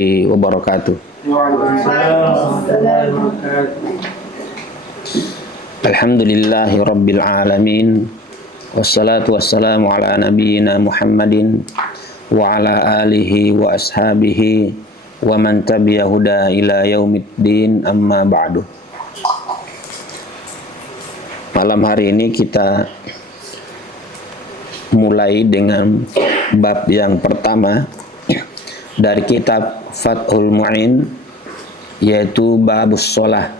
wabarakatuh. Alhamdulillahi rabbil alamin. Wassalatu wassalamu ala nabiyyina Muhammadin wa ala alihi wa ashabihi wa man tabi'a huda ila yaumiddin, amma ba'du. Malam hari ini kita mulai dengan bab yang pertama dari kitab Fathul Mu'in, yaitu babus sholah.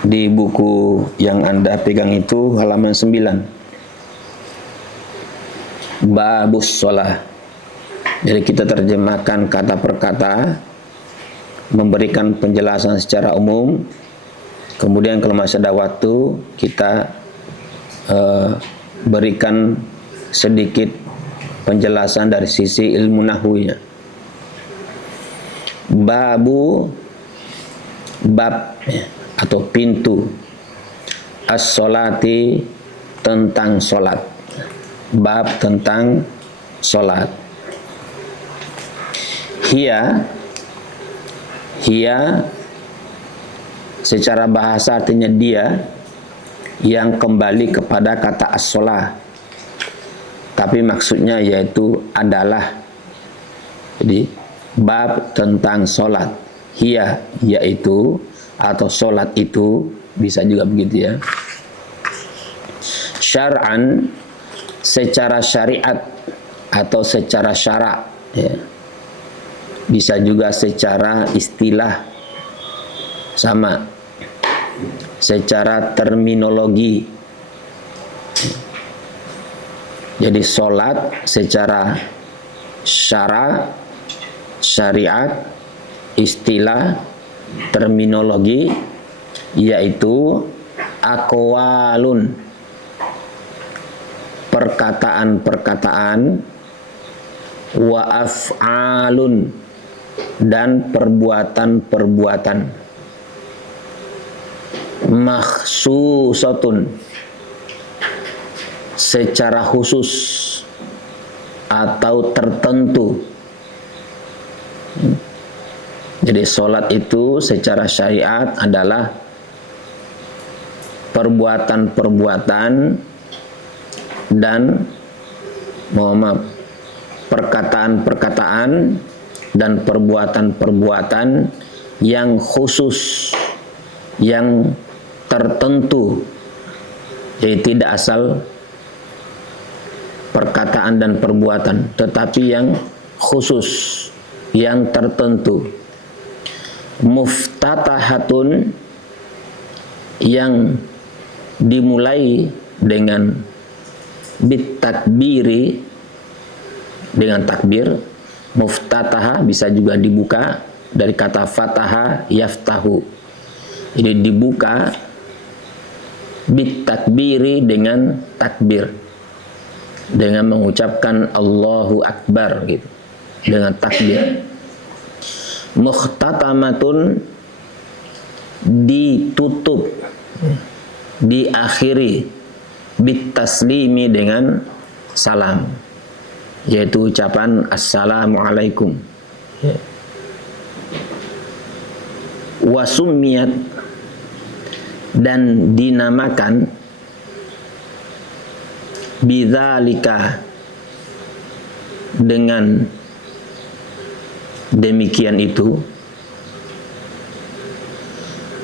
Di buku yang Anda pegang itu halaman 9, babus sholah. Jadi kita terjemahkan kata per kata, memberikan penjelasan secara umum, kemudian kalau masih ada waktu kita berikan sedikit penjelasan dari sisi ilmu nahwunya. Bab atau pintu as-sholati, tentang sholat. Bab tentang sholat. Hiya secara bahasa artinya dia, yang kembali kepada kata as-sholah, tapi maksudnya yaitu adalah. Jadi bab tentang sholat. Hiya yaitu, atau sholat itu, bisa juga begitu ya. Syar'an secara syariat atau secara syarak ya. Bisa juga secara istilah, sama. Secara terminologi. Jadi sholat secara syariat, istilah, terminologi, yaitu aqwalun, perkataan-perkataan, wa af'alun, dan perbuatan-perbuatan, makhsusatun, secara khusus atau tertentu. Jadi sholat itu secara syariat adalah perbuatan-perbuatan dan perkataan-perkataan dan perbuatan-perbuatan yang khusus, yang tertentu. Jadi tidak asal perkataan dan perbuatan, tetapi yang khusus, yang tertentu. Muftatahatun, yang dimulai dengan bitakbiri, dengan takbir. Muftataha bisa juga dibuka dari kata fataha yaftahu. Jadi dibuka bitakbiri, dengan takbir, dengan mengucapkan Allahu Akbar gitu, dengan takbir. Mukhtatamatun, ditutup, diakhiri, bitaslimi, dengan salam, yaitu ucapan assalamualaikum. Wasumiyat, dan dinamakan bidzalika, dengan demikian itu,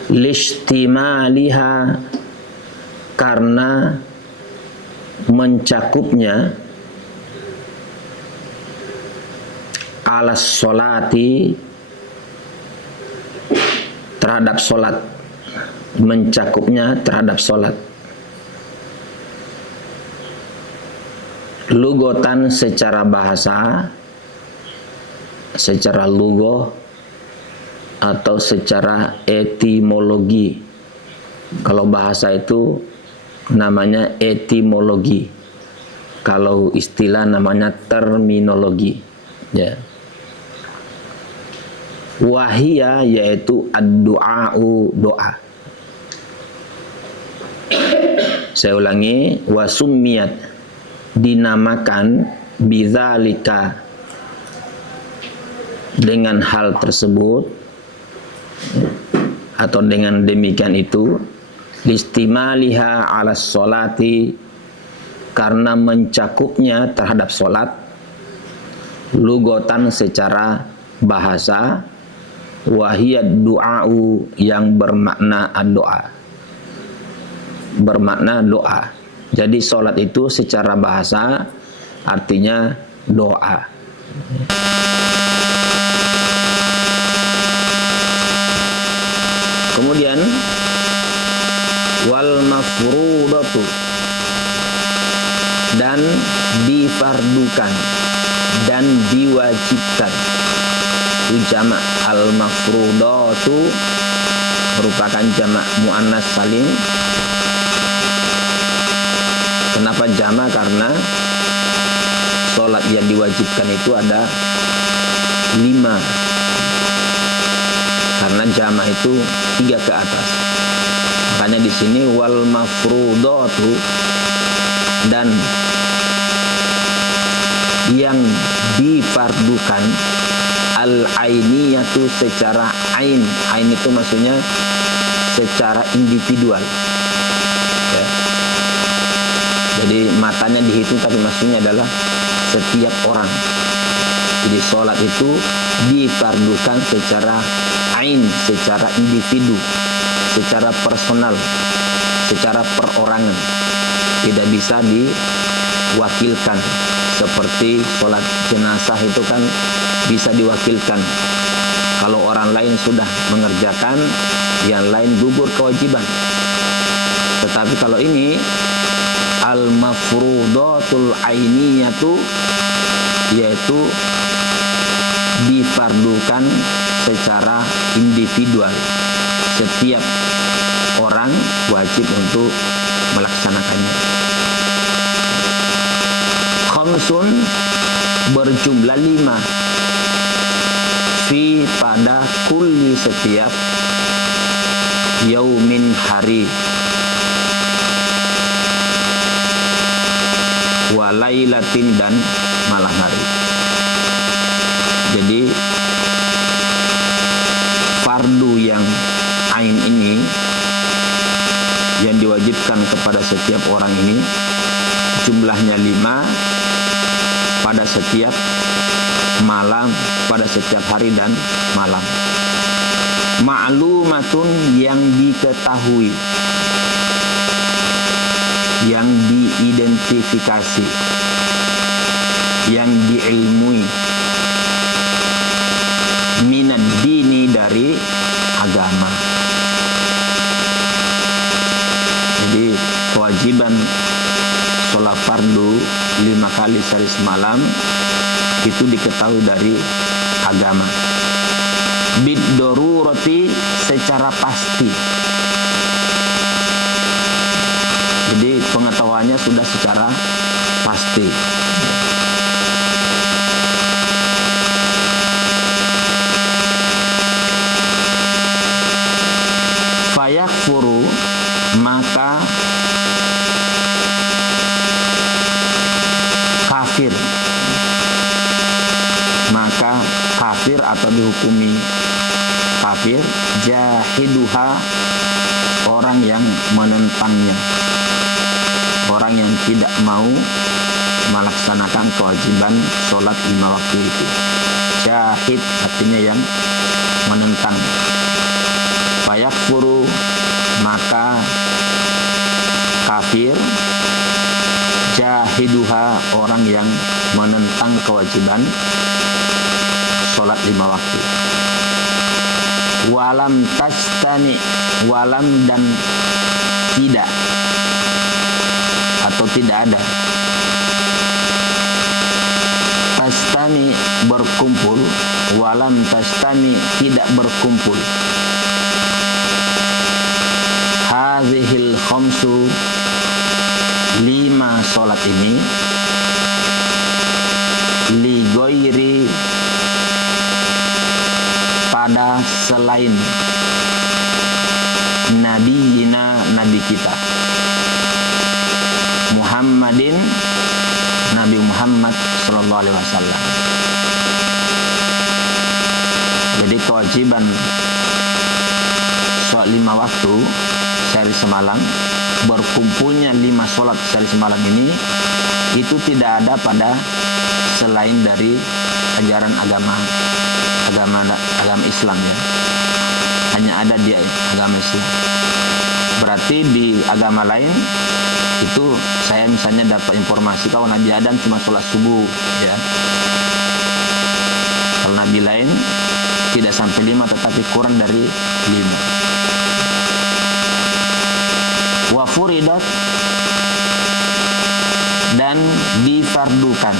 lishtimaliha, karena mencakupnya, alas sholati, terhadap sholat, mencakupnya terhadap sholat. Lugotan secara bahasa, secara lugoh, atau secara etimologi. Kalau bahasa itu namanya etimologi, kalau istilah namanya terminologi ya. Wahia, yaitu ad-du'a'u, doa. Saya ulangi, wasummiyat, dinamakan bidzalika, dengan hal tersebut atau dengan demikian itu, listimaliha ala sholati, karena mencakupnya terhadap sholat, lugotan secara bahasa, wahiyad du'a'u, yang bermakna doa, bermakna doa. Jadi sholat itu secara bahasa artinya doa. Kemudian wal mafrudatu, dan difardukan dan diwajibkan. Itu jamak. Al mafrudatu merupakan jamak muannas salim. Kenapa jamak? Karena sholat yang diwajibkan itu ada 5. Karena jamak itu 3 ke atas. Makanya di sini wal mafrudatu, dan yang difardukan, al-ainiyatu, secara ain. Ain itu maksudnya secara individual. Ya. Jadi matanya dihitung, tapi maksudnya adalah setiap orang. Jadi sholat itu difardukan secara ain, secara individu, secara personal, secara perorangan. Tidak bisa diwakilkan. Seperti sholat jenazah itu kan bisa diwakilkan. Kalau orang lain sudah mengerjakan, yang lain gugur kewajiban. Tetapi kalau ini al-mafrudatul ainiyatu, yaitu difardukan secara individual. Setiap orang wajib untuk melaksanakannya. Khamsun, berjumlah 5. Fi, pada, kulli, setiap, yaumin, hari, walailatin, dan malam hari. Jadi fardu yang ain ini, yang diwajibkan kepada setiap orang ini, jumlahnya 5 pada setiap malam, pada setiap hari dan malam. Ma'lumatun, yang diketahui, yang diidentifikasi, yang diilmui, minad dini, dari agama. Jadi kewajiban sholat fardu 5 kali sehari semalam itu diketahui dari agama. Bid-darurati, secara pasti. Jadi pengetahuannya sudah secara pasti. Fayakfuru, maka kafir, maka kafir atau dihukumi kafir, jahiduha, orang yang menentangnya, orang yang tidak mau melaksanakan kewajiban sholat 5 waktu itu. Jahid artinya yang menentang. Fayakfuru, maka kafir, jahiduha, orang yang menentang kewajiban sholat 5 waktu. Walam tastani, walam, dan tidak, atau tidak ada. Tastani, berkumpul. Walam tastani, tidak berkumpul. Hazihil khamsu, 5 sholat ini, li ghairi, pada selain nabiyina, nabi kita, Muhammadin, Nabi Muhammad Sallallahu Alaihi Wasallam. Jadi kewajiban sholat 5 waktu sehari semalam, berkumpulnya 5 sholat sehari semalam ini, itu tidak ada pada selain dari ajaran agama Islam ya. Hanya ada di agama Islam. Berarti di agama lain itu saya misalnya dapat informasi kalau Nabi Adam cuma sholat subuh ya. Kalau Nabi lain tidak sampai 5 tetapi kurang dari 5. Wa furidat, dan difardukan.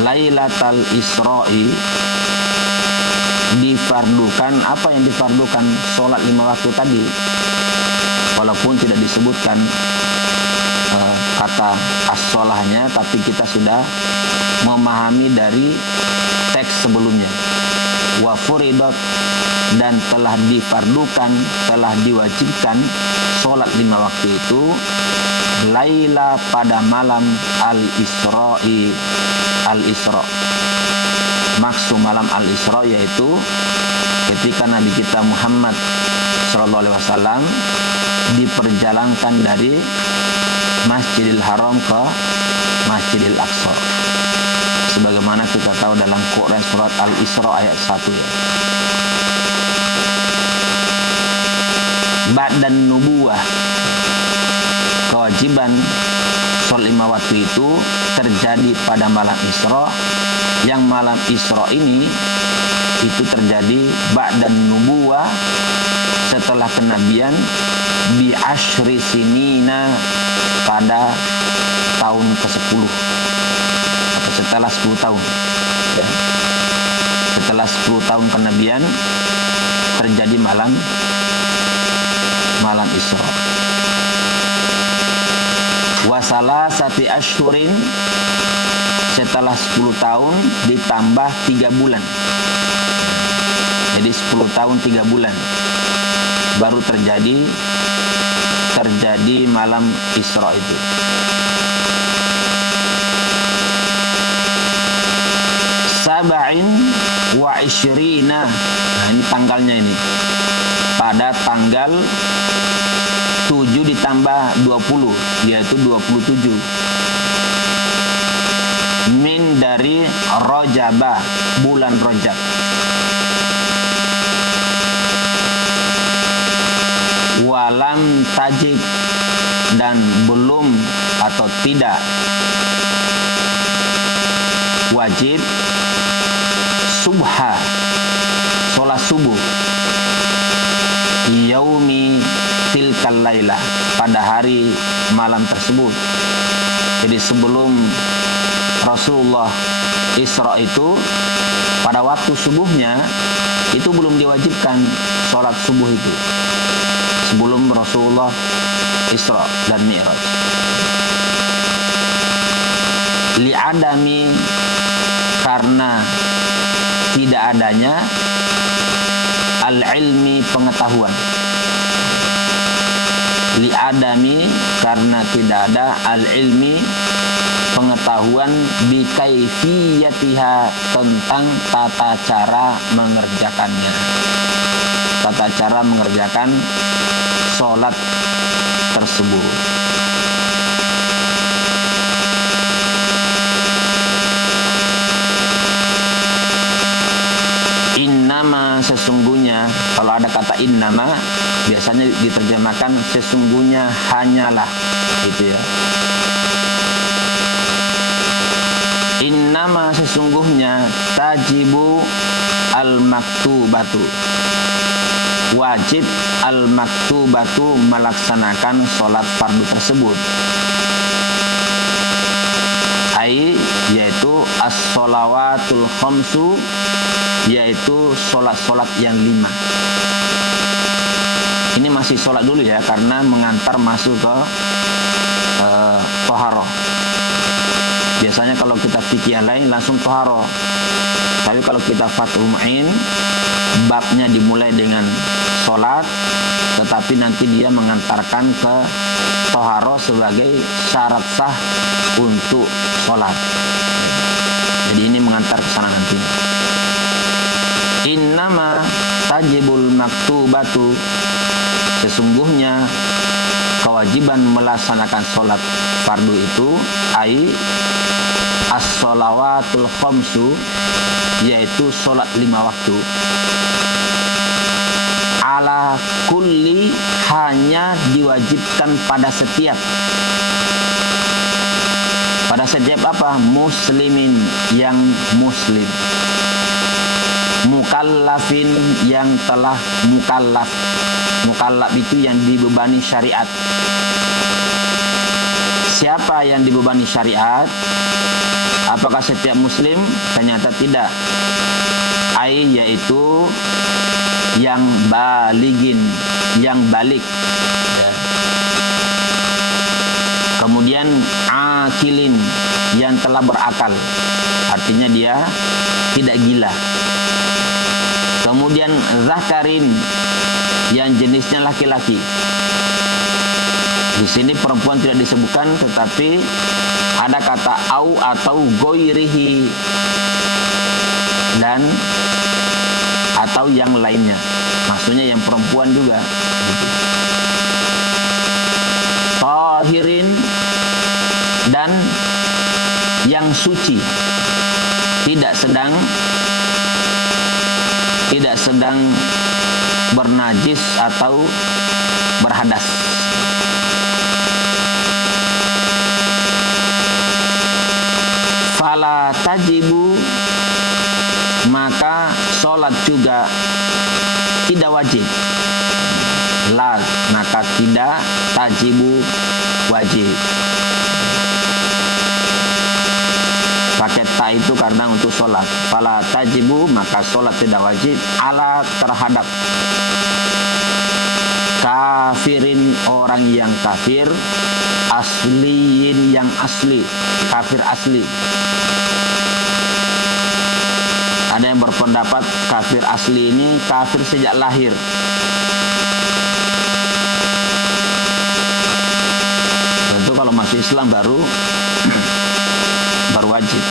Lailatul Isra'i, difardukan. Apa yang difardukan? Sholat 5 waktu tadi, walaupun tidak disebutkan kata as-sholahnya, tapi kita sudah memahami dari teks sebelumnya. Wa furidat, dan telah difardukan, telah diwajibkan sholat 5 waktu itu laila, pada malam al-Isra'i. Al-Isra, maksud malam al-Isra yaitu ketika Nabi kita Muhammad Sallallahu Alaihi Wasallam diperjalankan dari Masjidil Haram ke Masjidil Aqsa, sebagaimana kita tahu dalam Quran surat Al-Isra ayat 1 ya. Ba'dan nubuwah, kewajiban sholat 5 waktu itu terjadi pada malam Isra. Yang malam Isra ini itu terjadi ba'dan nubuwah, setelah kenabian, bi asyri sinina, pada tahun ke-10 atau setelah 10 tahun ya. Setelah 10 tahun kenabian terjadi malam Isra. Wasala sati asyurin, setelah 10 tahun ditambah 3 bulan. Jadi 10 tahun 3 bulan baru terjadi malam Isra itu. Sab'in wa isyrina, nah ini tanggalnya ini. Pada tanggal 7 ditambah 20, yaitu 27. Min, dari Rajabah, bulan Rajab. Walam tajib, dan belum atau tidak wajib subha, sholat subuh, yaumi tilkal lailah, pada hari malam tersebut. Jadi sebelum Rasulullah Isra itu, pada waktu subuhnya itu belum diwajibkan sholat subuh itu, sebelum Rasulullah Isra dan Mi'raj. Li'adami, karena tidak adanya al-ilmi, pengetahuan. Li'adami, karena tidak ada al-ilmi, pengetahuan, bikaifiyatiha, tentang tata cara mengerjakannya, tata cara mengerjakan sholat tersebut. Innama, sesungguhnya, kalau ada kata innama biasanya diterjemahkan sesungguhnya, hanyalah, gitu ya. Innama, sesungguhnya, tajibu al-maktubatu, wajib al-maktubatu, melaksanakan sholat fardu tersebut. Yaitu as-sholawatul khamsu, yaitu sholat-sholat yang 5. Ini masih sholat dulu ya, karena mengantar masuk ke toharoh. Biasanya kalau kita fikih yang lain langsung toharoh, tapi kalau kita Fathul Mu'in, babnya dimulai dengan sholat, tetapi nanti dia mengantarkan ke toharo sebagai syarat sah untuk sholat. Jadi ini mengantar ke sana nanti. Innama tajibul maktubatu, sesungguhnya kewajiban melaksanakan sholat fardu itu ai as-sholawatul khamsu, yaitu sholat 5 waktu, ala kulli, hanya diwajibkan pada setiap apa? Muslimin, yang muslim, mukallafin, yang telah mukallaf. Mukallaf itu yang dibebani syariat. Siapa yang dibebani syariat? Apakah setiap muslim? Ternyata tidak. Ai, yaitu yang baligin, yang balik, ya. Kemudian akilin, yang telah berakal, artinya dia tidak gila. Kemudian zakarin, yang jenisnya laki-laki. Di sini perempuan tidak disebutkan, tetapi ada kata au atau goirihi, dan atau yang lainnya, maksudnya yang perempuan juga. Tahirin, dan yang suci, tidak sedang bernajis atau berhadas. Fala tajibu, maka sholat juga tidak wajib. La, maka tidak tajibu, wajib. Pakai ta itu karena untuk sholat. Fala tajibu, maka sholat tidak wajib, ala, terhadap kafirin, orang yang kafir, asliin, yang asli, kafir asli. Ada yang berpendapat kafir asli ini kafir sejak lahir. Tentu kalau masuk Islam baru wajib.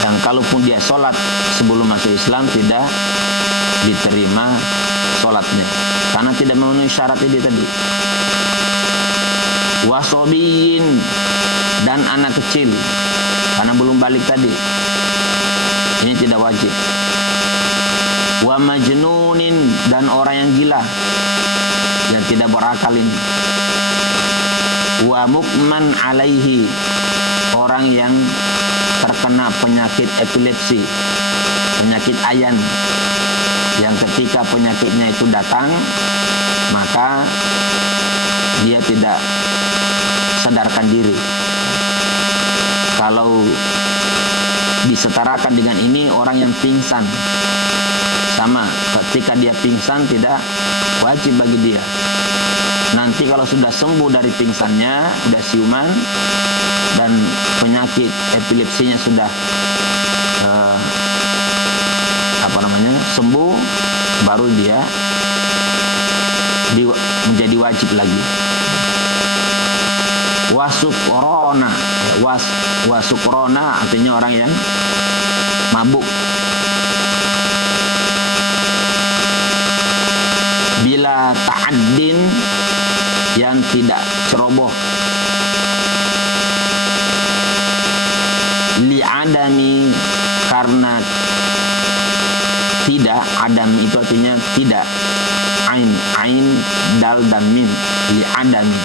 Dan kalaupun dia sholat sebelum masuk Islam, tidak diterima sholatnya, karena tidak memenuhi syarat ini tadi. Wasobiyin, dan anak kecil, karena belum balik tadi, ini tidak wajib. Wa majnunin, dan orang yang gila, yang tidak berakal ini. Wa mukman alaihi, orang yang terkena penyakit epilepsi, penyakit ayan, yang ketika penyakitnya itu datang, maka dia tidak sadarkan diri. Kalau disetarakan dengan ini orang yang pingsan, sama, ketika dia pingsan tidak wajib bagi dia. Nanti kalau sudah sembuh dari pingsannya, sudah siuman, dan penyakit epilepsinya sudah sembuh, baru dia menjadi wajib lagi. Wasukrona, artinya orang yang mabuk. Bila ta'addin, yang tidak ceroboh. Li'adami, karena tidak, adam itu artinya tidak. Ain, dal dan mim, li'adami.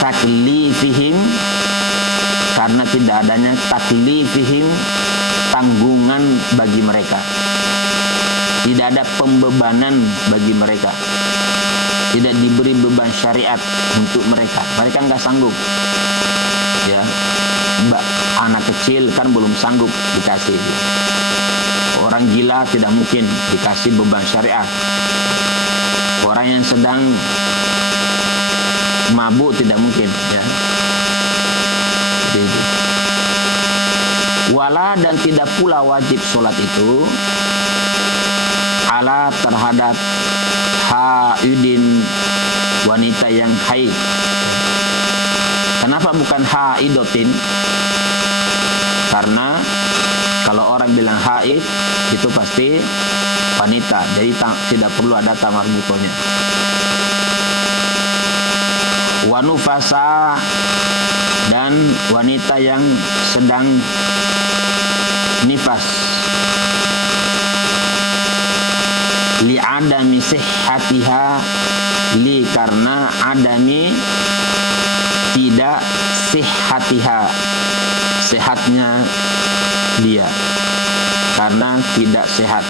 Taklifihim, karena tidak adanya taklifihim, tanggungan bagi mereka. Tidak ada pembebanan bagi mereka. Tidak diberi beban syariat untuk mereka. Mereka nggak sanggup. Ya, anak kecil kan belum sanggup dikasih. Orang gila tidak mungkin dikasih beban syariat. Orang yang sedang mabuk tidak mungkin, ya. Jadi, wala, dan tidak pula wajib sholat itu ala, terhadap haidin, wanita yang haid. Kenapa bukan haidotin? Karena kalau orang bilang haid itu pasti wanita, jadi tidak perlu ada tamar butonya. Wanufasa, dan wanita yang sedang nifas. Li'adami sihhatiha, li karena adami tidak sihhatiha, sehatnya dia, karena tidak sehat.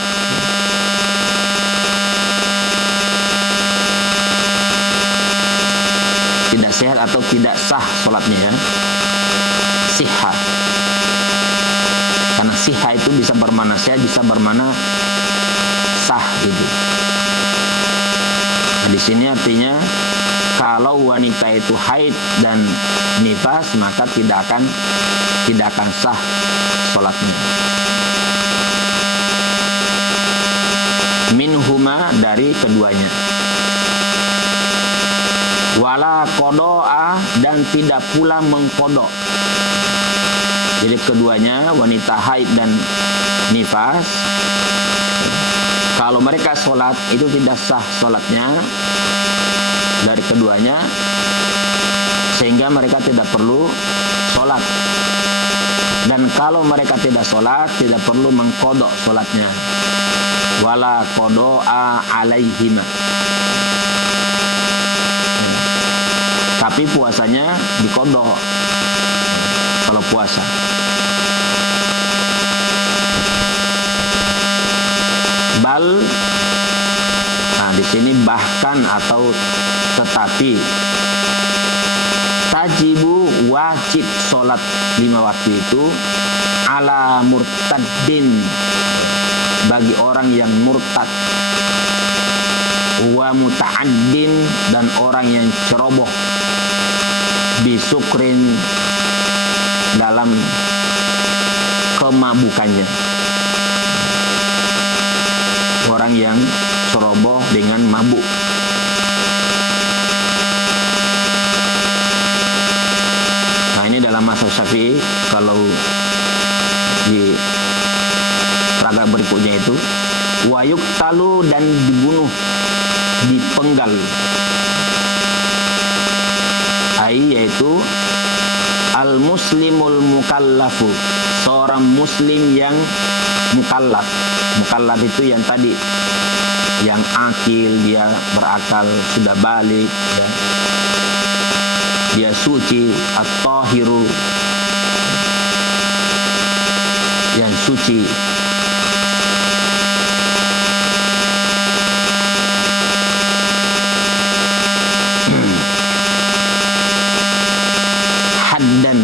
Tidak sehat atau tidak sah sholatnya ya. Sihha, karena sihha itu bisa bermakna sehat, bisa bermakna sah gitu. Nah, di sini artinya kalau wanita itu haid dan nifas maka tidak akan sah sholatnya. Minhuma, dari keduanya. Wala kodoa, dan tidak pula mengkodok. Jadi keduanya, wanita haid dan nifas, kalau mereka sholat itu tidak sah sholatnya dari keduanya, sehingga mereka tidak perlu sholat. Dan kalau mereka tidak sholat, tidak perlu mengkodok sholatnya. Wala kodoa alaihima, tapi puasanya dikodok kalau puasa. Bal, nah di sini bahkan atau tetapi, tajibu, wajib sholat 5 waktu itu, ala murtaddin, bagi orang yang murtad, wa muta'addin, dan orang yang ceroboh, bisukrin, dalam kemabukannya. Orang yang ceroboh dengan mabuk. Nah ini dalam mazhab Syafi'i, kalau di paragraf berikutnya itu wayuk talu, dan dibunuh, dipenggal. Yaitu al muslimul mukallafu, seorang muslim yang mukallaf. Mukallaf itu yang tadi, yang akil, dia berakal, sudah balik ya. Dia suci, at-tahiru, yang suci. Haddan,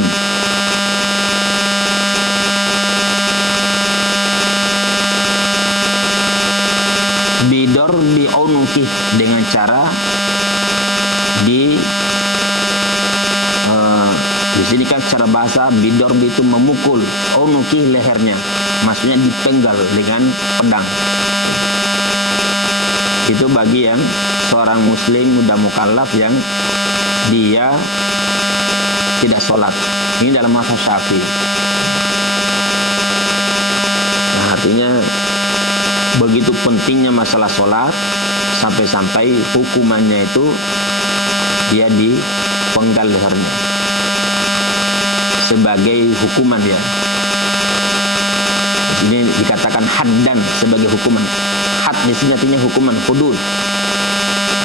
bidor bi unuki, dengan cara di sini kan secara bahasa bidor itu memukul, unuki lehernya, maksudnya dipenggal dengan pedang. Itu bagi yang seorang muslim muda mukallaf yang dia tidak sholat. Ini dalam mazhab Syafi'i. Nah, artinya begitu pentingnya masalah sholat, sampai-sampai hukumannya itu dia dipenggal lehernya sebagai hukuman ya. Ini dikatakan haddan, sebagai hukuman. Had di sini artinya hukuman, hudud.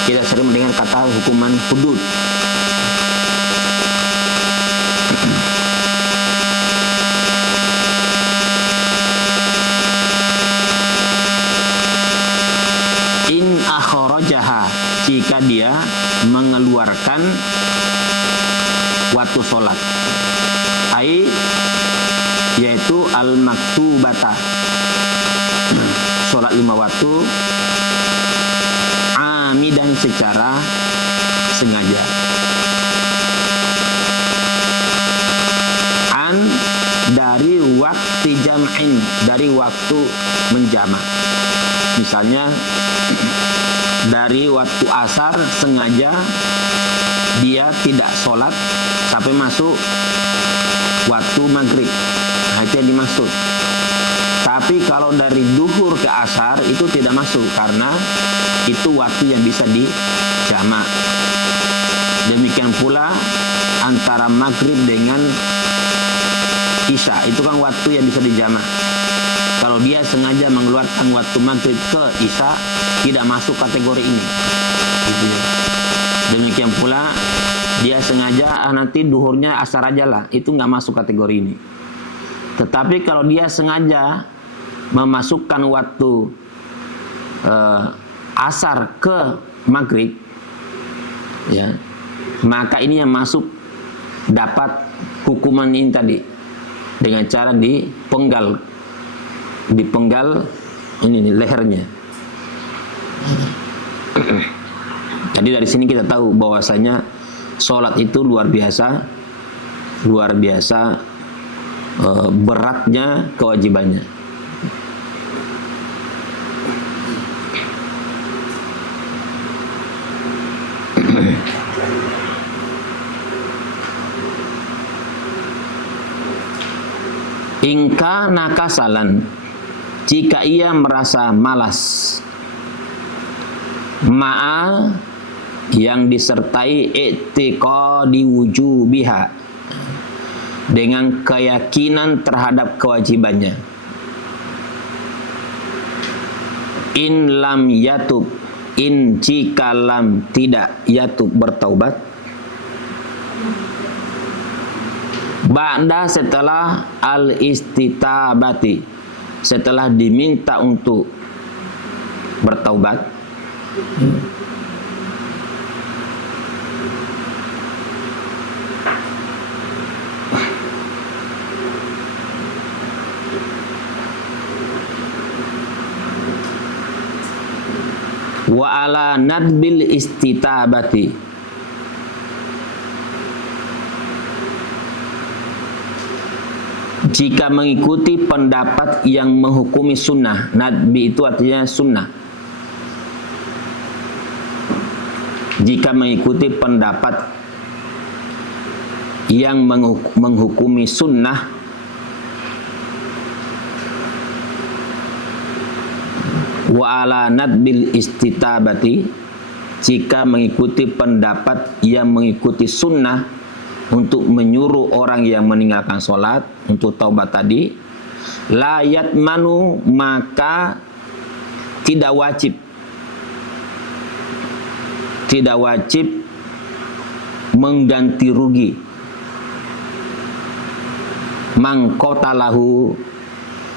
Kita sering mendengar kata hukuman hudud. In akhrajaha, jika dia mengeluarkan waktu sholat, yaitu al-maktubata, sholat 5 waktu, amidan, secara sengaja, dari waktu jam'in, dari waktu menjamak. Misalnya dari waktu asar sengaja dia tidak sholat sampai masuk waktu maghrib, nah itu yang dimaksud. Tapi kalau dari duhur ke asar itu tidak masuk, karena itu waktu yang bisa dijamak. Demikian pula antara maghrib dengan isya, itu kan waktu yang bisa dijamak. Kalau dia sengaja mengeluarkan waktu maghrib ke isya, tidak masuk kategori ini. Gitu ya. Demikian pula dia sengaja nanti duhurnya asar aja lah, itu nggak masuk kategori ini. Tetapi kalau dia sengaja memasukkan waktu asar ke maghrib, ya, maka ini yang masuk dapat hukuman ini tadi dengan cara dipenggal ini nih, lehernya. Jadi dari sini kita tahu bahwasanya sholat itu luar biasa beratnya kewajibannya. Ingka nakasalan, jika ia merasa malas, ma'a yang disertai i'tiqadi wujubiha, dengan keyakinan terhadap kewajibannya. In lam yatub, in jika lam tidak yatub bertaubat, ba'da setelah al-istitabati, setelah diminta untuk bertaubat, wa ala nadbil istitabati, jika mengikuti pendapat yang menghukumi sunnah. Nadbi itu artinya sunnah. Jika mengikuti pendapat yang menghukumi sunnah, wa ala nadbil istitabati, jika mengikuti pendapat yang mengikuti sunnah untuk menyuruh orang yang meninggalkan sholat untuk taubat tadi, la yatmanu, maka tidak wajib mengganti rugi mangkotalahu,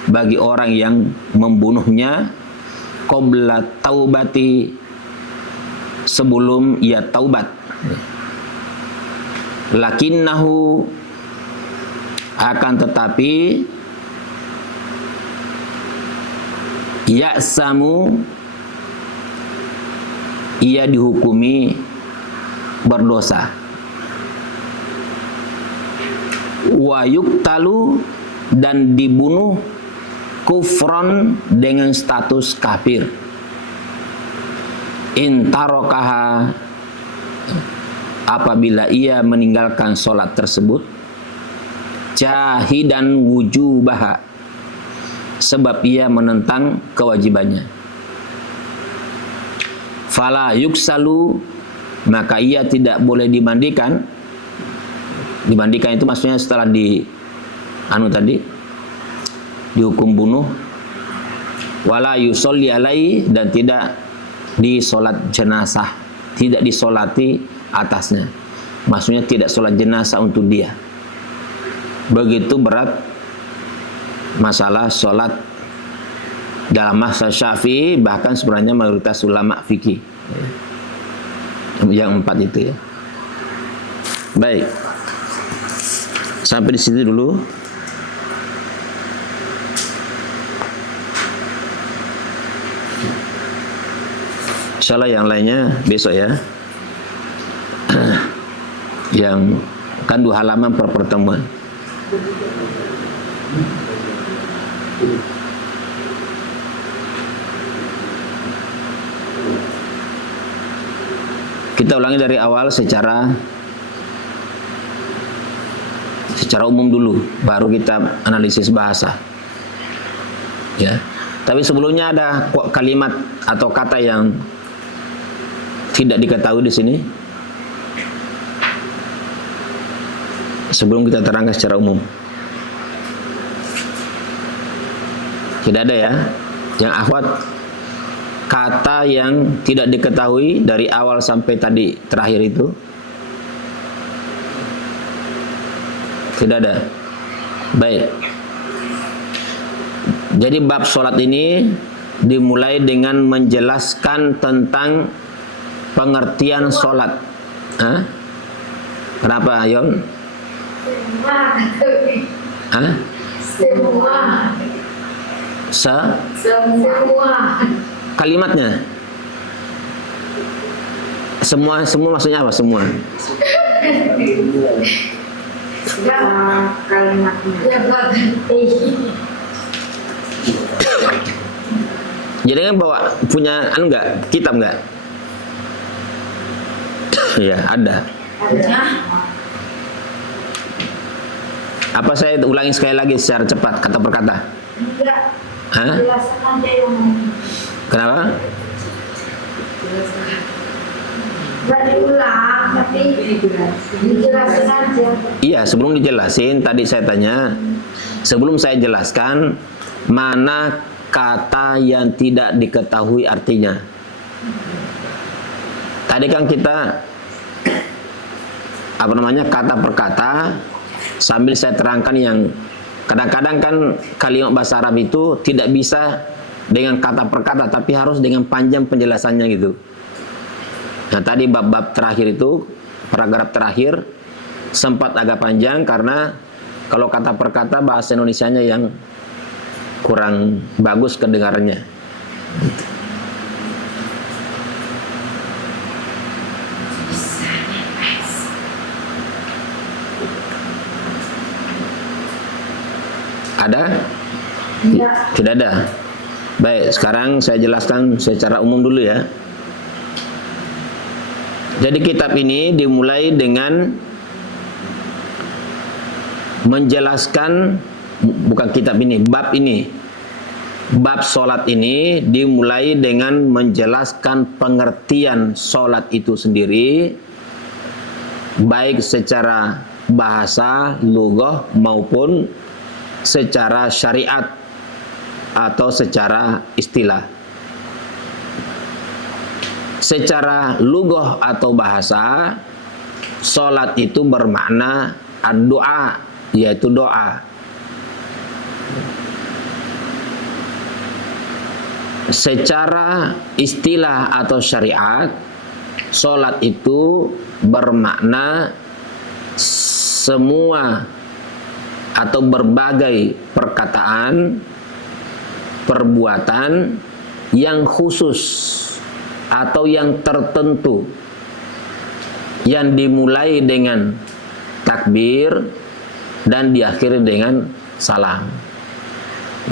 bagi orang yang membunuhnya, qabla taubati, sebelum ia taubat. Lakinnahu, akan tetapi, ya'samu, ia dihukumi berdosa. Wa yuktalu, dan dibunuh kufron, dengan status kafir. Intarokaha, apabila ia meninggalkan sholat tersebut, jahidan wujubaha, sebab ia menentang kewajibannya. Fala yuksalu, maka ia tidak boleh dimandikan. Dimandikan itu maksudnya setelah dihukum bunuh. Wala yusolli alaihi, dan tidak disolat jenazah, tidak disolati atasnya, maksudnya tidak sholat jenazah untuk dia. Begitu berat masalah sholat dalam mazhab Syafi'i, bahkan sebenarnya mayoritas ulama fikih yang 4 itu ya. Baik, sampai di sini dulu. Insyaallah yang lainnya besok ya. Yang kan 2 halaman per pertemuan. Kita ulangi dari awal secara umum dulu, baru kita analisis bahasa. Ya. Tapi sebelumnya ada kalimat atau kata yang tidak diketahui di sini. Sebelum kita terangkan secara umum. Tidak ada ya. Yang akhwat, kata yang tidak diketahui dari awal sampai tadi terakhir itu tidak ada. Baik. Jadi bab sholat ini dimulai dengan menjelaskan tentang pengertian sholat. Hah? Kenapa, Yon? Hah? Semua. Kalimatnya. Semua maksudnya apa? Semua. Kalimatnya. Jadi kan bawa punya enggak kitab enggak? Ya ada. Apa saya ulangi sekali lagi secara cepat kata per kata? Enggak. Hah? Jelasin aja yang Kenapa? enggak diulang, tapi dijelasin aja. Iya, sebelum dijelasin tadi saya tanya, sebelum saya jelaskan mana kata yang tidak diketahui artinya. Tadi kan kita kata per kata sambil saya terangkan yang kadang-kadang kan kalimat bahasa Arab itu tidak bisa dengan kata per kata, tapi harus dengan panjang penjelasannya gitu. Nah tadi bab-bab terakhir itu, paragraf terakhir sempat agak panjang karena kalau kata per kata bahasa Indonesianya yang kurang bagus kedengarannya. Ada? Enggak. Tidak ada. Baik, sekarang saya jelaskan secara umum dulu ya. Jadi kitab ini dimulai dengan menjelaskan, bukan kitab ini, bab ini. Bab sholat ini dimulai dengan menjelaskan pengertian sholat itu sendiri, baik secara bahasa, lughah maupun secara syariat atau secara istilah. Secara lughah atau bahasa, sholat itu bermakna ad-doa, yaitu doa. Secara istilah atau syariat, sholat itu bermakna semua atau berbagai perkataan, perbuatan yang khusus atau yang tertentu yang dimulai dengan takbir dan diakhiri dengan salam.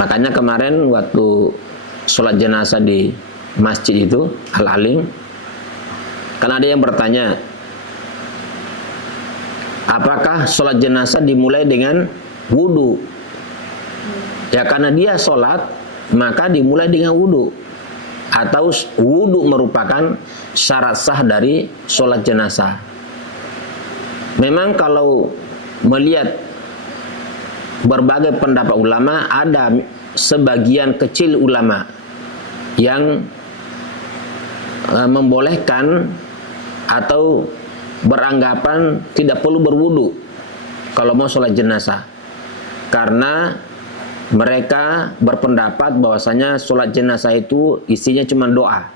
Makanya kemarin waktu sholat jenazah di masjid itu Al-Alim, kan ada yang bertanya, apakah sholat jenazah dimulai dengan wudu? Ya karena dia sholat maka dimulai dengan wudu, atau wudu merupakan syarat sah dari sholat jenazah. Memang kalau melihat berbagai pendapat ulama, ada sebagian kecil ulama yang membolehkan atau beranggapan tidak perlu berwudu kalau mau sholat jenazah, karena mereka berpendapat bahwasanya sholat jenazah itu isinya cuma doa,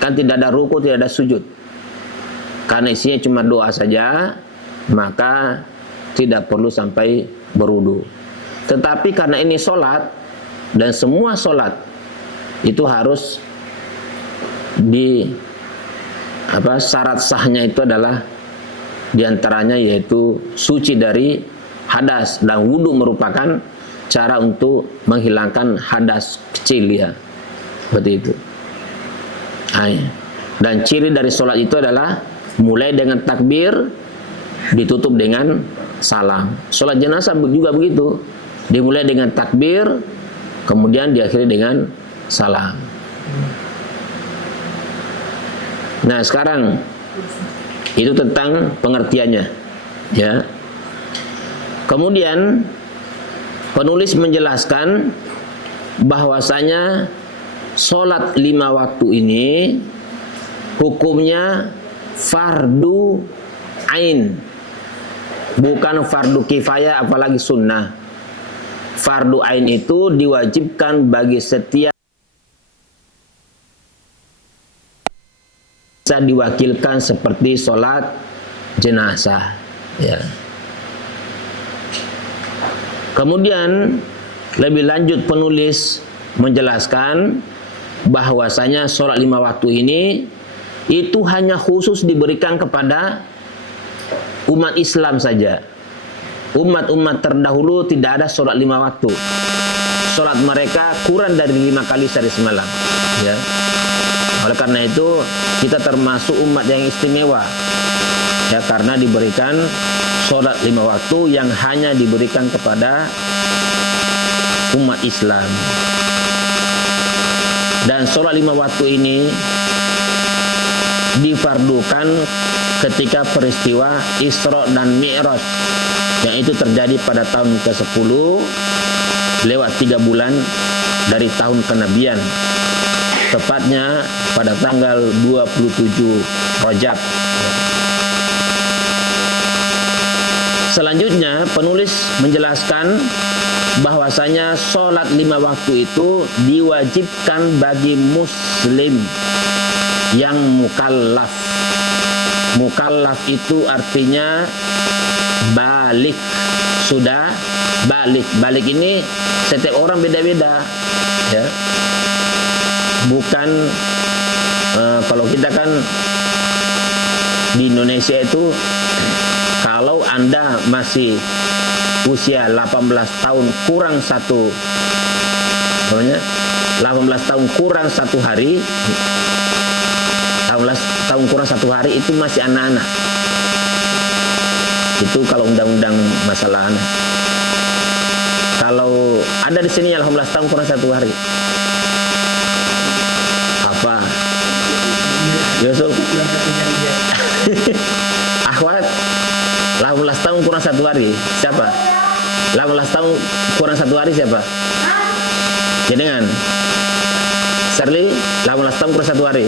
kan tidak ada ruku, tidak ada sujud. Karena isinya cuma doa saja, maka tidak perlu sampai berwudu. Tetapi karena ini sholat, dan semua sholat itu harus syarat sahnya itu adalah diantaranya yaitu suci dari hadas, dan wudu merupakan cara untuk menghilangkan hadas kecil ya, seperti itu. Dan ciri dari sholat itu adalah mulai dengan takbir, ditutup dengan salam. Sholat jenazah juga begitu, dimulai dengan takbir, kemudian diakhiri dengan salam. Nah, sekarang itu tentang pengertiannya, ya. Kemudian penulis menjelaskan bahwasanya sholat 5 waktu ini hukumnya fardu ain, bukan fardu kifayah apalagi sunnah. Fardu ain itu diwajibkan bagi setiap bisa diwakilkan seperti sholat jenazah, ya. Kemudian lebih lanjut penulis menjelaskan bahwasanya sholat 5 waktu ini itu hanya khusus diberikan kepada umat Islam saja. Umat-umat terdahulu tidak ada sholat 5 waktu. Sholat mereka kurang dari 5 kali sehari semalam, ya. Oleh karena itu kita termasuk umat yang istimewa, ya, karena diberikan sholat 5 waktu yang hanya diberikan kepada umat Islam. Dan sholat 5 waktu ini difardukan ketika peristiwa Isra dan Mi'raj, yang itu terjadi pada tahun ke-10 lewat 3 bulan dari tahun kenabian, tepatnya pada tanggal 27 Rajab. Selanjutnya penulis menjelaskan bahwasanya sholat 5 waktu itu diwajibkan bagi muslim yang mukallaf. Mukallaf itu artinya balik, sudah balik. Balik ini setiap orang beda-beda, ya. Bukan kalau kita kan di Indonesia itu, kalau Anda masih usia 18 tahun kurang 18 tahun kurang 1 hari, 18 tahun kurang 1 hari itu masih anak-anak. Itu kalau undang-undang masalah anak. Kalau ada di sini 18 tahun kurang 1 hari. Apa? Yusuf? Akhwat? 18 tahun kurang 1 hari. Siapa? 18 tahun kurang 1 hari siapa? Jenengan. Shirley 18 tahun kurang 1 hari.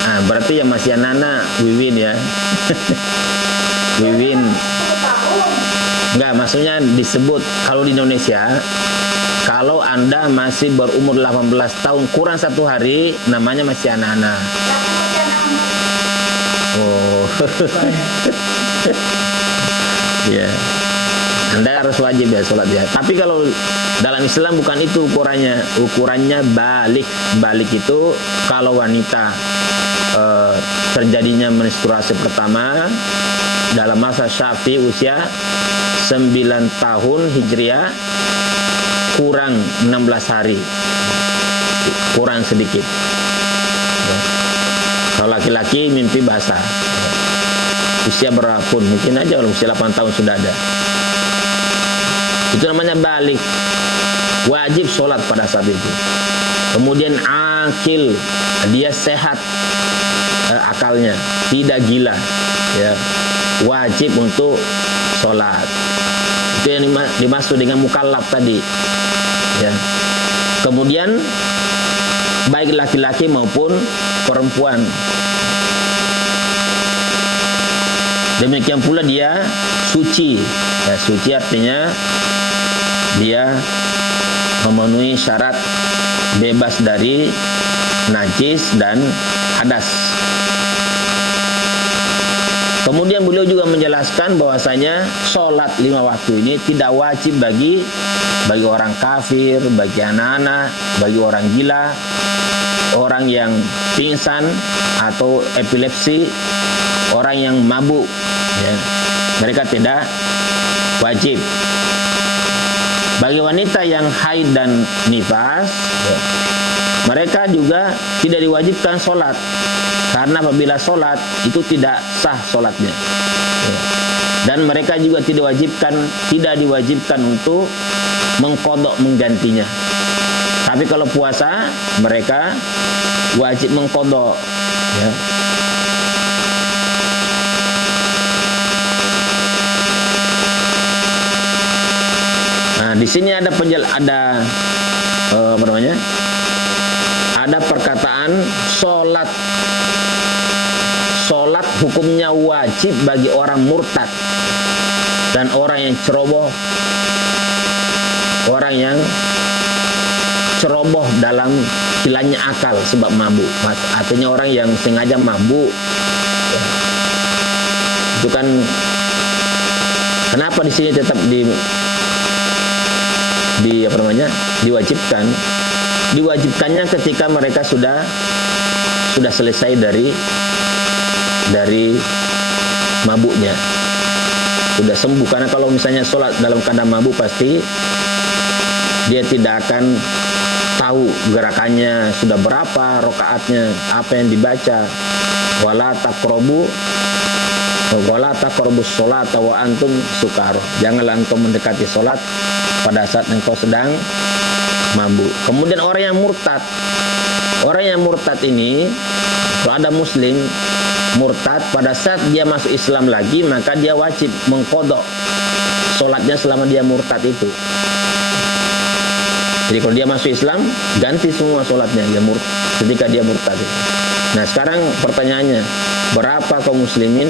Nah, berarti yang masih anak-anak Wiwin, ya. Wiwin. Enggak, maksudnya disebut kalau di Indonesia, kalau Anda masih berumur 18 tahun kurang 1 hari, namanya masih anak-anak. Oh. Ya. Anda harus wajib ya sholat ya. Tapi kalau dalam Islam bukan itu ukurannya. Ukurannya balik. Balik itu kalau wanita terjadinya menstruasi pertama dalam masa Syafi'i usia 9 tahun Hijriah kurang 16 hari. Kurang sedikit. Ya. Kalau laki-laki mimpi basah. Usia berapapun, mungkin aja kalau usia 8 tahun sudah ada. Itu namanya balik. Wajib sholat pada saat itu. Kemudian akil, dia sehat akalnya, tidak gila, ya. Wajib untuk sholat. Itu yang dimaksud dengan mukallaf tadi, ya. Kemudian baik laki-laki maupun perempuan. Demikian pula dia suci. Ya, suci artinya dia memenuhi syarat bebas dari najis dan hadas. Kemudian beliau juga menjelaskan bahwasanya sholat 5 waktu ini tidak wajib bagi orang kafir, bagi anak-anak, bagi orang gila, orang yang pingsan atau epilepsi, orang yang mabuk, ya. Mereka tidak wajib. Bagi wanita yang haid dan nifas, ya, mereka juga tidak diwajibkan sholat, karena apabila sholat itu tidak sah sholatnya. Dan mereka juga tidak diwajibkan untuk mengqadha, menggantinya. Tapi kalau puasa mereka wajib mengqadha, ya. Nah, di sini ada ada perkataan sholat hukumnya wajib bagi orang murtad dan orang yang ceroboh, orang yang ceroboh dalam hilangnya akal sebab mabuk. Artinya orang yang sengaja mabuk. Itu kan kenapa di sini tetap diwajibkannya ketika mereka sudah selesai dari mabuknya, sudah sembuh. Karena kalau misalnya sholat dalam keadaan mabuk, pasti dia tidak akan tahu gerakannya sudah berapa rakaatnya, apa yang dibaca. Wala taqrabus sholata wa antum sukara. Janganlah engkau mendekati sholat pada saat engkau sedang mabuk. Kemudian orang yang murtad ini, kalau ada muslim murtad, pada saat dia masuk Islam lagi, maka dia wajib mengqadha sholatnya selama dia murtad itu. Jadi kalau dia masuk Islam, ganti semua sholatnya ketika dia murtad. Nah, sekarang pertanyaannya, berapa kaum muslimin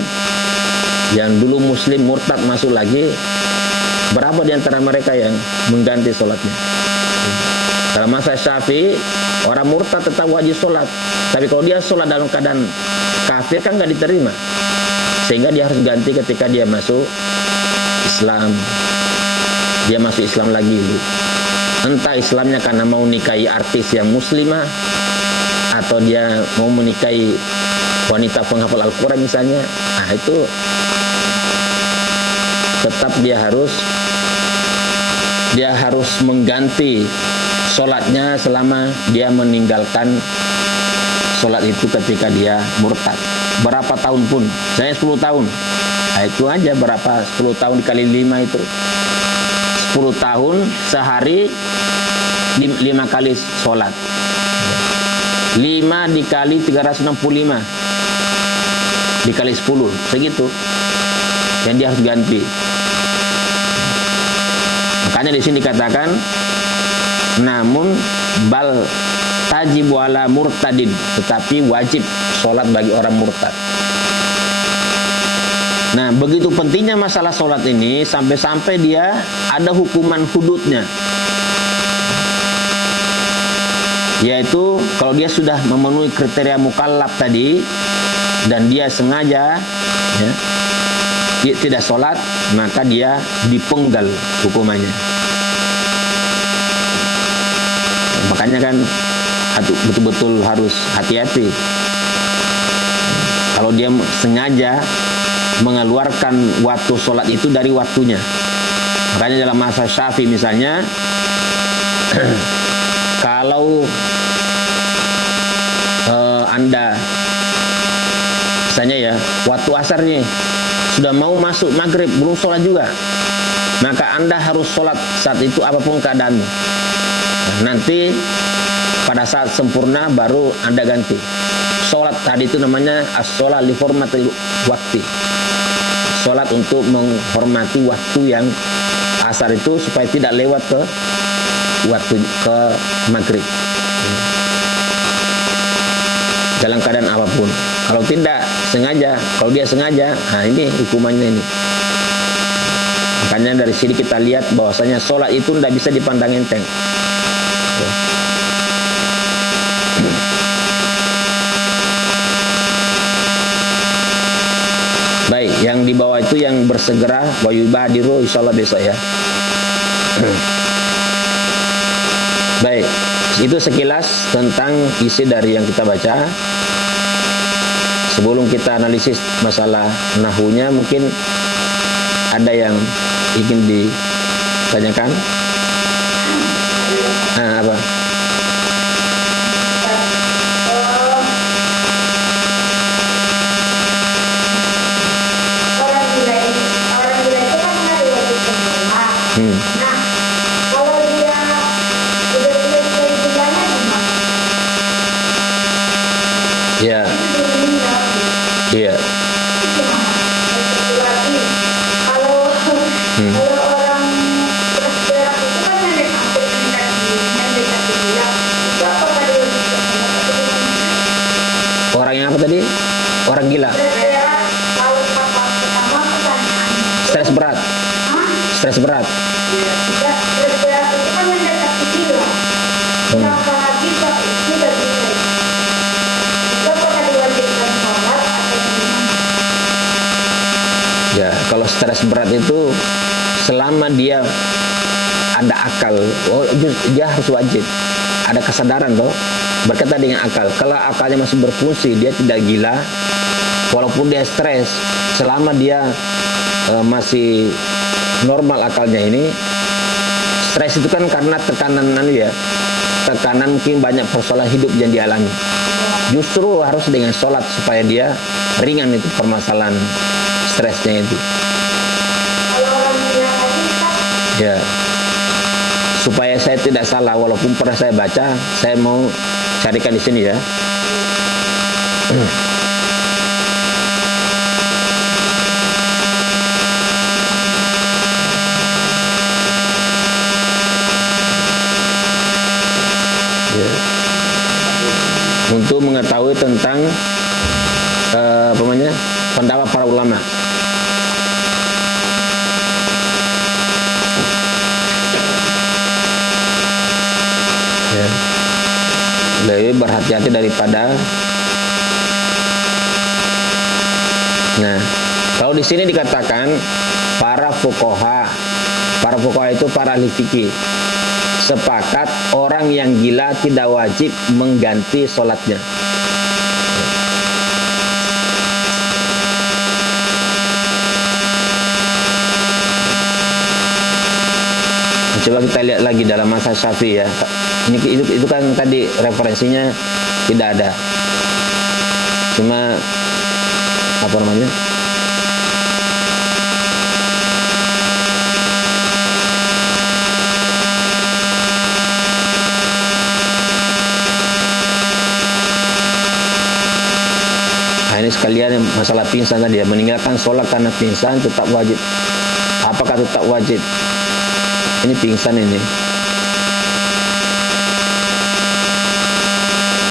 yang dulu muslim murtad masuk lagi, berapa di antara mereka yang mengganti sholatnya? Dalam masa Syafi'i, orang murtad tetap wajib sholat, tapi kalau dia sholat dalam keadaan kafir kan nggak diterima, sehingga dia harus ganti ketika dia masuk Islam. Dia masuk Islam lagi dulu. Entah Islamnya karena mau nikahi artis yang muslimah, atau dia mau menikahi wanita penghafal Al-Quran misalnya. Nah, itu tetap dia harus mengganti sholatnya selama dia meninggalkan sholat itu ketika dia murtad. Berapa tahun pun, saya 10 tahun. Nah, itu aja, berapa 10 tahun dikali 5 itu 10 tahun, sehari 5 kali sholat. 5 dikali 365 dikali 10, segitu yang dia harus ganti. Makanya di sini dikatakan, namun bal tajibu ala murtadin, tetapi wajib sholat bagi orang murtad. Nah, begitu pentingnya masalah sholat ini, sampai-sampai dia ada hukuman hududnya, yaitu kalau dia sudah memenuhi kriteria mukallaf tadi dan dia sengaja dia tidak sholat, maka dia dipenggal hukumannya. Makanya kan betul-betul harus hati-hati. Kalau dia sengaja mengeluarkan waktu sholat itu dari waktunya. Makanya dalam masa Syafi'i misalnya, kalau Anda misalnya ya, waktu asar nih sudah mau masuk maghrib, belum sholat juga, maka Anda harus sholat saat itu apapun keadaanmu. Nanti pada saat sempurna baru Anda ganti. Sholat tadi itu namanya as-sholat li hurmatil waqti. Sholat untuk menghormati waktu yang asar itu, supaya tidak lewat ke waktu ke maghrib dalam keadaan apapun. Kalau tidak sengaja, kalau dia sengaja, nah ini hukumannya ini. Makanya dari sini kita lihat bahwasanya sholat itu tidak bisa dipandang enteng. Baik, yang di bawah itu yang bersegera wa yubadiru, insyaallah besok ya. Baik, itu sekilas tentang isi dari yang kita baca. Sebelum kita analisis masalah nahunya, mungkin ada yang ingin ditanyakan? Apa? Nah, kalau dia udah selesai gilanya gimana? Ya, Itu dia meninggal. iya. Itu gimana? Dan satu lagi, kalau kalau orang beras berak itu kan mendekati gila. Itu apakah diwajibkan sholat atau gimana? Orang yang apa tadi? Orang gila. Beras berak, kalau pertama pertanyaannya. Stres berat. Hah? Stres berat. Ya, beras berak itu kan mendekati gila. Kenapa lagi kok sudah gila? Itu apakah diwajibkan sholat atau gimana? Ya, kalau stres berat itu selama dia ada akal, dia harus wajib. Ada kesadaran toh, berkaitan dengan akal. Kalau akalnya masih berfungsi, dia tidak gila. Walaupun dia stres, selama dia masih normal akalnya ini, stres itu kan karena tekanan ya, tekanan mungkin banyak persoalan hidup yang dialami. Justru harus dengan sholat supaya dia ringan itu permasalahan stresnya itu. Kalau orang gila tadi kan Ya, supaya saya tidak salah, walaupun pernah saya baca, saya mau carikan di sini ya. Ya. Untuk mengetahui tentang apa namanya, pendapat para ulama. Ya. Lebih berhati-hati daripada. Nah, kalau di sini dikatakan para fuqaha itu para ahli fikih sepakat orang yang gila tidak wajib mengganti sholatnya. Coba kita lihat lagi dalam mazhab Syafi'i ya. Itu kan tadi referensinya tidak ada. Cuma apa namanya? Nah, ini sekalian masalah pingsan tadi ya. Meninggalkan sholat karena pingsan tetap wajib. Apakah tetap wajib? Ini pingsan ini.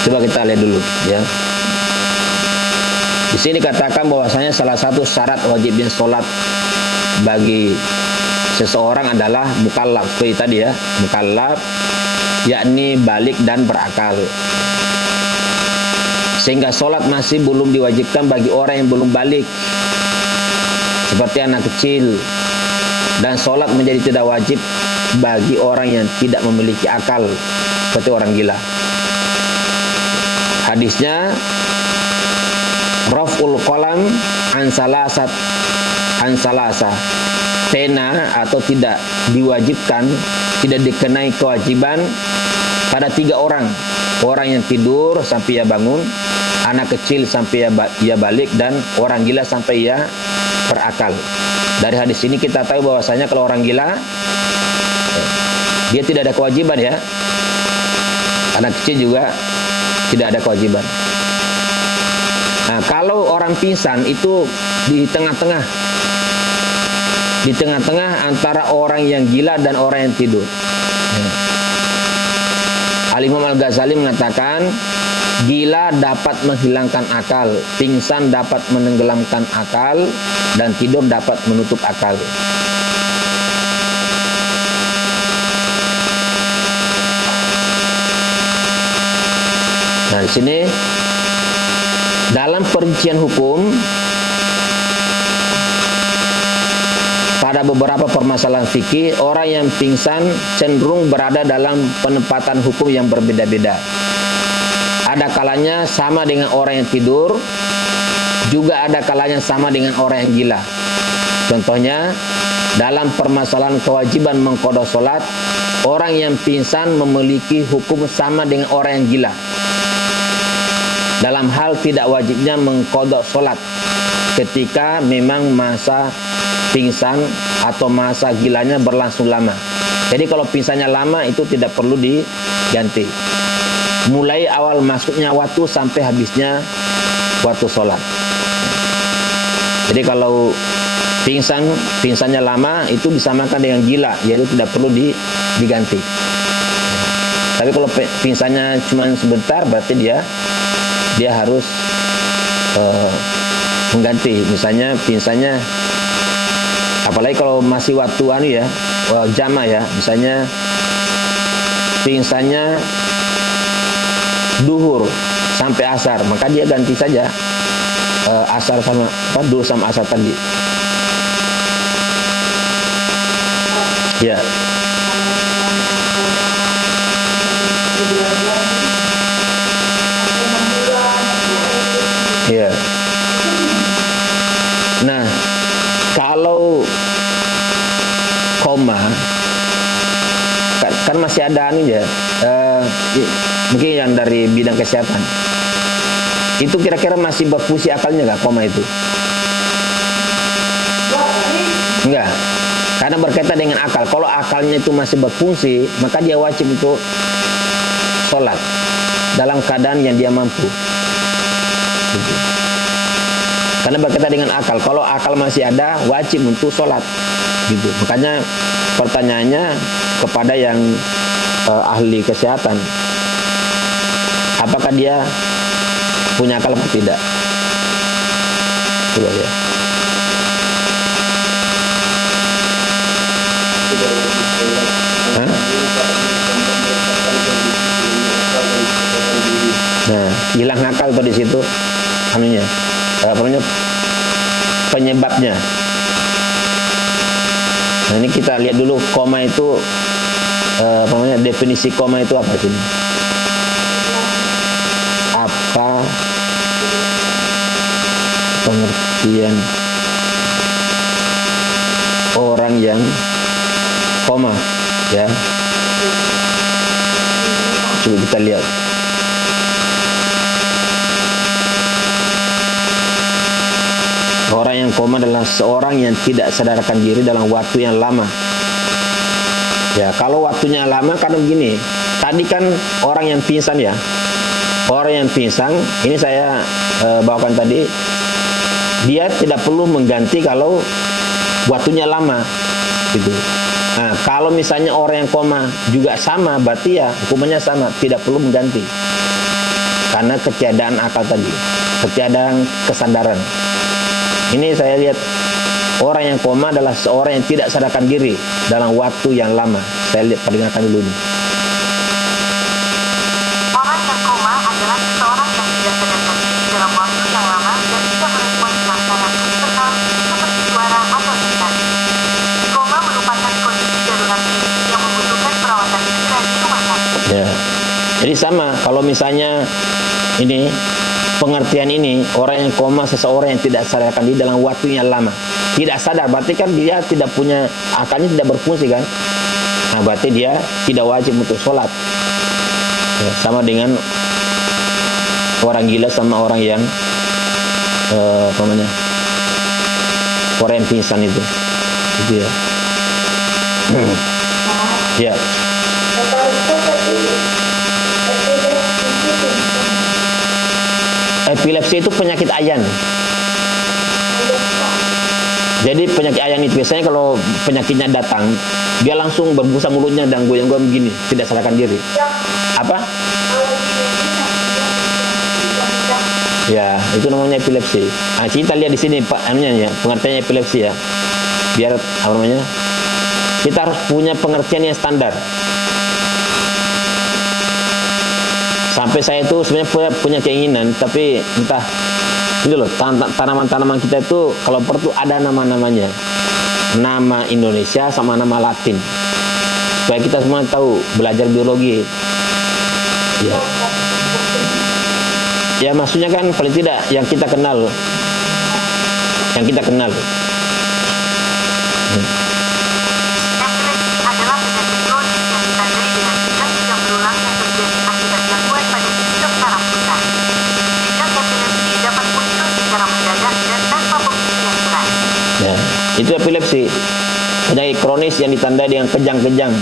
Coba kita lihat dulu ya. Di sini katakan bahwasanya salah satu syarat wajibnya sholat bagi seseorang adalah mukallaf. Seperti tadi ya, mukallaf yakni balik dan berakal. Sehingga sholat masih belum diwajibkan bagi orang yang belum balik, seperti anak kecil. Dan sholat menjadi tidak wajib bagi orang yang tidak memiliki akal, seperti orang gila. Hadisnya raf'ul qalam an salasa, pena atau tidak diwajibkan, tidak dikenai kewajiban pada 3 orang. Orang yang tidur sampai ia bangun, anak kecil sampai ia balik, dan orang gila sampai ia berakal. Dari hadis ini kita tahu bahwasanya kalau orang gila dia tidak ada kewajiban ya. Anak kecil juga tidak ada kewajiban. Nah, kalau orang pingsan itu di tengah-tengah antara orang yang gila dan orang yang tidur. Al-Imam Al-Ghazali mengatakan gila dapat menghilangkan akal, pingsan dapat menenggelamkan akal, dan tidur dapat menutup akal. Nah, di sini dalam perincian hukum pada beberapa permasalahan fikih, orang yang pingsan cenderung berada dalam penempatan hukum yang berbeda-beda. Ada kalanya sama dengan orang yang tidur, juga ada kalanya sama dengan orang yang gila. Contohnya, dalam permasalahan kewajiban mengqadha salat, orang yang pingsan memiliki hukum sama dengan orang yang gila. Dalam hal tidak wajibnya mengqadha salat ketika memang masa pingsan atau masa gilanya berlangsung lama. Jadi kalau pingsannya lama itu tidak perlu diganti. Mulai awal masuknya waktu sampai habisnya waktu sholat. Jadi kalau pingsannya lama itu disamakan dengan gila, yaitu tidak perlu diganti. Tapi kalau pingsannya cuma sebentar, berarti dia harus mengganti. Misalnya pingsannya, apalagi kalau masih waktu jama ya, misalnya pingsannya duhur sampai asar, maka dia ganti saja asar sama duhur sama asar tadi. Ya. Ya. Nah, kalau koma kan masih ada ya, mungkin yang dari bidang kesehatan itu kira-kira masih berfungsi akalnya nggak koma itu? Enggak, karena berkaitan dengan akal. Kalau akalnya itu masih berfungsi, maka dia wajib untuk sholat dalam keadaan yang dia mampu. Gitu. Karena berkaitan dengan akal. Kalau akal masih ada, wajib untuk sholat. Gitu. Makanya pertanyaannya kepada yang ahli kesehatan, apakah dia punya akal atau tidak? Coba ya. Nah, hilang akal tuh di situ, penyebabnya. Nah, ini kita lihat dulu koma itu, definisi koma itu apa sih? Apa pengertian orang yang koma, ya? Coba kita lihat. Orang yang koma adalah seorang yang tidak sadarkan diri dalam waktu yang lama. Ya, kalau waktunya lama kan begini. Tadi kan orang yang pingsan ya. Orang yang pingsan, ini saya bawakan tadi, dia tidak perlu mengganti kalau waktunya lama, gitu. Nah, kalau misalnya orang yang koma juga sama, berarti ya hukumannya sama, tidak perlu mengganti. Karena ketiadaan akal tadi, ketiadaan kesadaran. Ini saya lihat orang yang koma adalah seorang yang tidak sadarkan diri dalam waktu yang lama. Saya lihat perdengarkan dulu ini. Orang yang koma adalah seseorang yang tidak sadarkan diri dalam waktu yang lama dan tidak merespons rangsangan eksternal seperti suara atau sensasi. Koma merupakan kondisi darurat klinis yang membutuhkan perawatan segera di rumah sakit. Ya. Jadi sama, kalau misalnya ini pengertian ini, orang yang koma seseorang yang tidak sadarkan diri dalam waktu yang lama. Tidak sadar, berarti kan dia tidak punya, akalnya tidak berfungsi kan. Nah, berarti dia tidak wajib untuk sholat. Ya, sama dengan orang gila sama orang yang orang yang pingsan itu. Gitu ya. Ya. Epilepsi itu penyakit ayan. Jadi penyakit ayan itu biasanya kalau penyakitnya datang, dia langsung berbusa mulutnya dan goyang-goyang begini, tidak sadarkan diri. Apa? Ya, itu namanya epilepsi. Nah, kita lihat di sini Pak, ya, pengertiannya epilepsi ya. Biar apa namanya? Kita harus punya pengertian yang standar. Sampai saya itu sebenarnya punya keinginan, tapi entah itu loh, tanaman-tanaman kita itu kalau perlu ada nama-namanya, nama Indonesia sama nama Latin, supaya kita semua tahu belajar biologi. Ya, ya maksudnya kan paling tidak yang kita kenal, Epilepsi adalah penyakit kronis yang ditandai dengan gejala yang berulang yang terjadi akibat gangguan pada sistem saraf pusat. Gejala epilepsi dapat muncul secara mendadak dan tanpa pemicu yang keras. Ya, itu epilepsi sebagai kronis yang ditandai dengan kejang-kejang. yang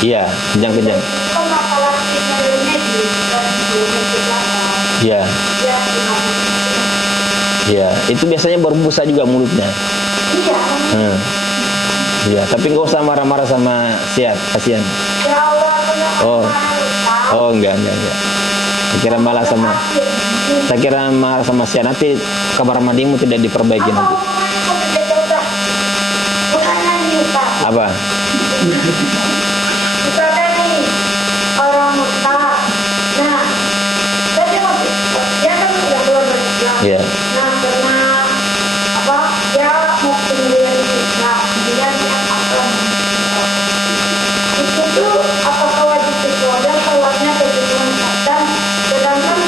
Iya, kejang-kejang. itu masalah sinyalnya di dan di belakang. Iya, Ya, iya. Itu biasanya berbusa juga mulutnya. iya. Hmm. Iya, tapi nggak usah marah-marah sama Siat, kasihan. Ya Allah, kenapa Oh. marah? Oh, enggak. Saya kira malah sama marah sama Siat, nanti kamar mandimu tidak diperbaiki Apa nanti. hubungannya kalau dia coba? Bukannya nih, Pak. Apa? Misalkan nih, orang murtad. Nah, tadi waktu dia kan udah keluar dari Islam. Iya. Nah, karena apa? Dia mau kemudian Islam, kemudian dia akan itu tuh apakah wajib dikeluarkan keluarnya kebutuhan dan sedangkan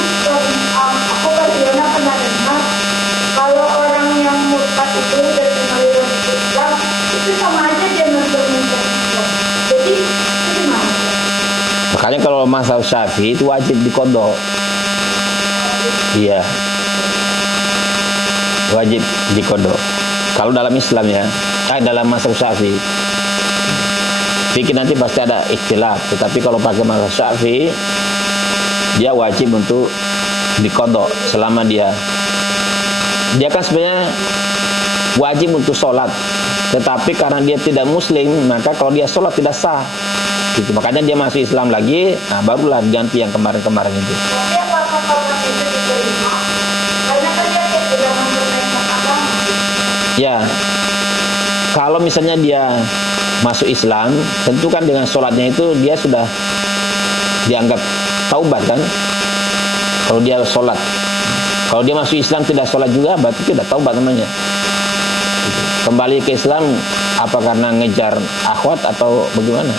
aku Kaliana pernah dengar kalau orang yang murtad itu dari kembali ke Islam itu sama aja dia mencerminkan Islam. Jadi itu gimana? Makanya kalau mazhab Syafi'i itu wajib dikodok. Iya. Wajib dikodok. Kalau dalam Islam ya, dalam mazhab Syafi'i. Fikih nanti pasti ada ikhtilaf, tetapi kalau pakai mazhab Syafi'i dia wajib untuk dikodok selama dia kan sebenarnya wajib untuk sholat, tetapi karena dia tidak muslim maka kalau dia sholat tidak sah gitu. Makanya dia masuk Islam lagi, nah barulah ganti yang kemarin-kemarin itu. Tapi apakah orang itu diterima? Karena kan dia tidak mempermainkan agama. Ya, kalau misalnya dia masuk Islam, tentu kan dengan sholatnya itu dia sudah dianggap taubat kan. Kalau dia sholat, kalau dia masuk Islam tidak sholat juga, berarti tidak taubat namanya. Kembali ke Islam apa karena ngejar akhwat atau bagaimana?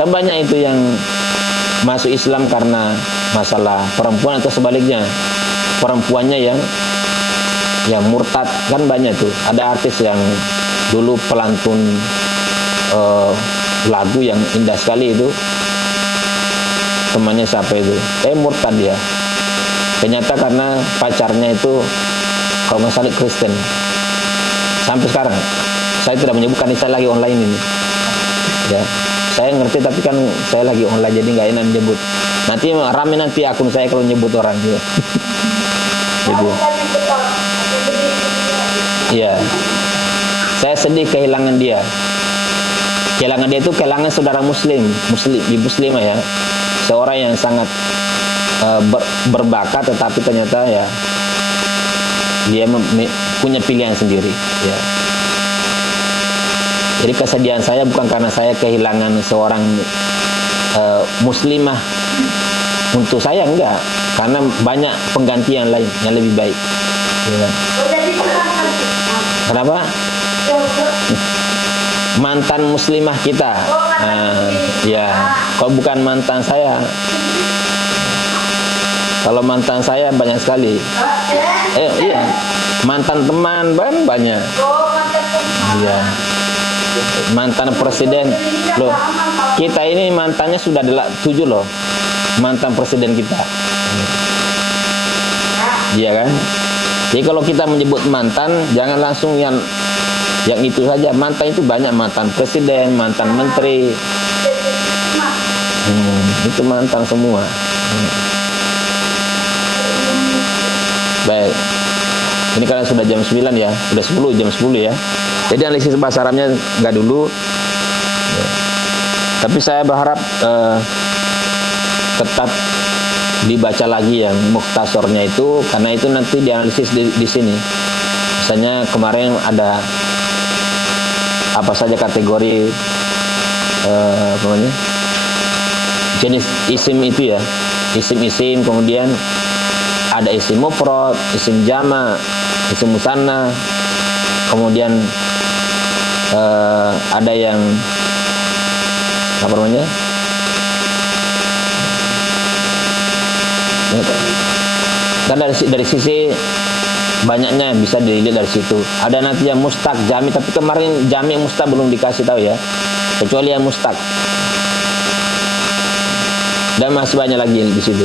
Kan banyak itu yang masuk Islam karena masalah perempuan atau sebaliknya, perempuannya yang murtad, kan banyak tuh. Ada artis yang dulu pelantun lagu yang indah sekali itu, temannya siapa itu, murtad dia. Ternyata karena pacarnya itu kalau nggak salah Kristen. Sampai sekarang saya tidak menyebutkan, ini saya lagi online ini ya, saya ngerti tapi kan saya lagi online jadi nggak enak menyebut, nanti rame nanti akun saya kalau nyebut orang gitu. Gitu. Iya, saya sedih kehilangan dia. Kehilangan dia itu kehilangan saudara muslim, ibu muslimah ya, seorang yang sangat berbakat, tetapi ternyata ya dia punya pilihan sendiri ya. Jadi kesedihan saya bukan karena saya kehilangan seorang muslimah untuk saya, enggak, karena banyak pengganti yang lain yang lebih baik ya. Kenapa? Mantan muslimah kita. Ya, kalau bukan mantan saya. Kalau mantan saya banyak sekali. Iya, mantan teman banyak. Iya, mantan presiden loh. Kita ini mantannya sudah 7 loh, mantan presiden kita. Iya kan? Jadi kalau kita menyebut mantan, jangan langsung yang itu saja. Mantan itu banyak, mantan presiden, mantan menteri. Itu mantan semua. Baik. Ini karena sudah jam 9 ya, sudah 10, jam 10 ya. Jadi analisis bahasa Arabnya enggak dulu. Ya. Tapi saya berharap tetap dibaca lagi yang mukhtasornya itu, karena itu nanti dianalisis di sini. Misalnya kemarin ada apa saja kategori jenis isim itu ya, isim-isim, kemudian ada isim mufrad, isim jama', isim musanna, kemudian ada yang apa namanya, kan dari sisi banyaknya bisa dilihat dari situ. Ada nanti yang mustaq, jami, tapi kemarin jami mustaq belum dikasih tahu ya, kecuali yang mustaq. Dan masih banyak lagi di situ.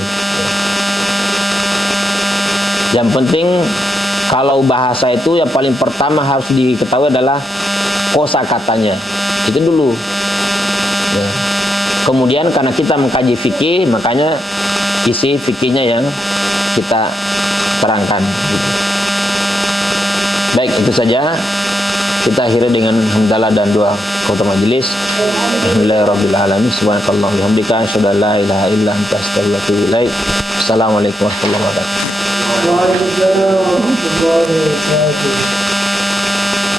Yang penting kalau bahasa itu yang paling pertama harus diketahui adalah kosakatanya. Itu dulu. Ya. Kemudian karena kita mengkaji fikih, makanya isi fikihnya yang kita terangkan. Gitu. Baik, itu saja. Kita akhiri dengan hamdalah dan doa kepada majelis. Alhamdulillahirabbil subhanakallah bihamdika asyhadu an la ilaha illa anta astaghfiruka wa atubu ilaik. Assalamualaikum warahmatullahi wabarakatuh. Waalaikumsalam warahmatullahi wabarakatuh.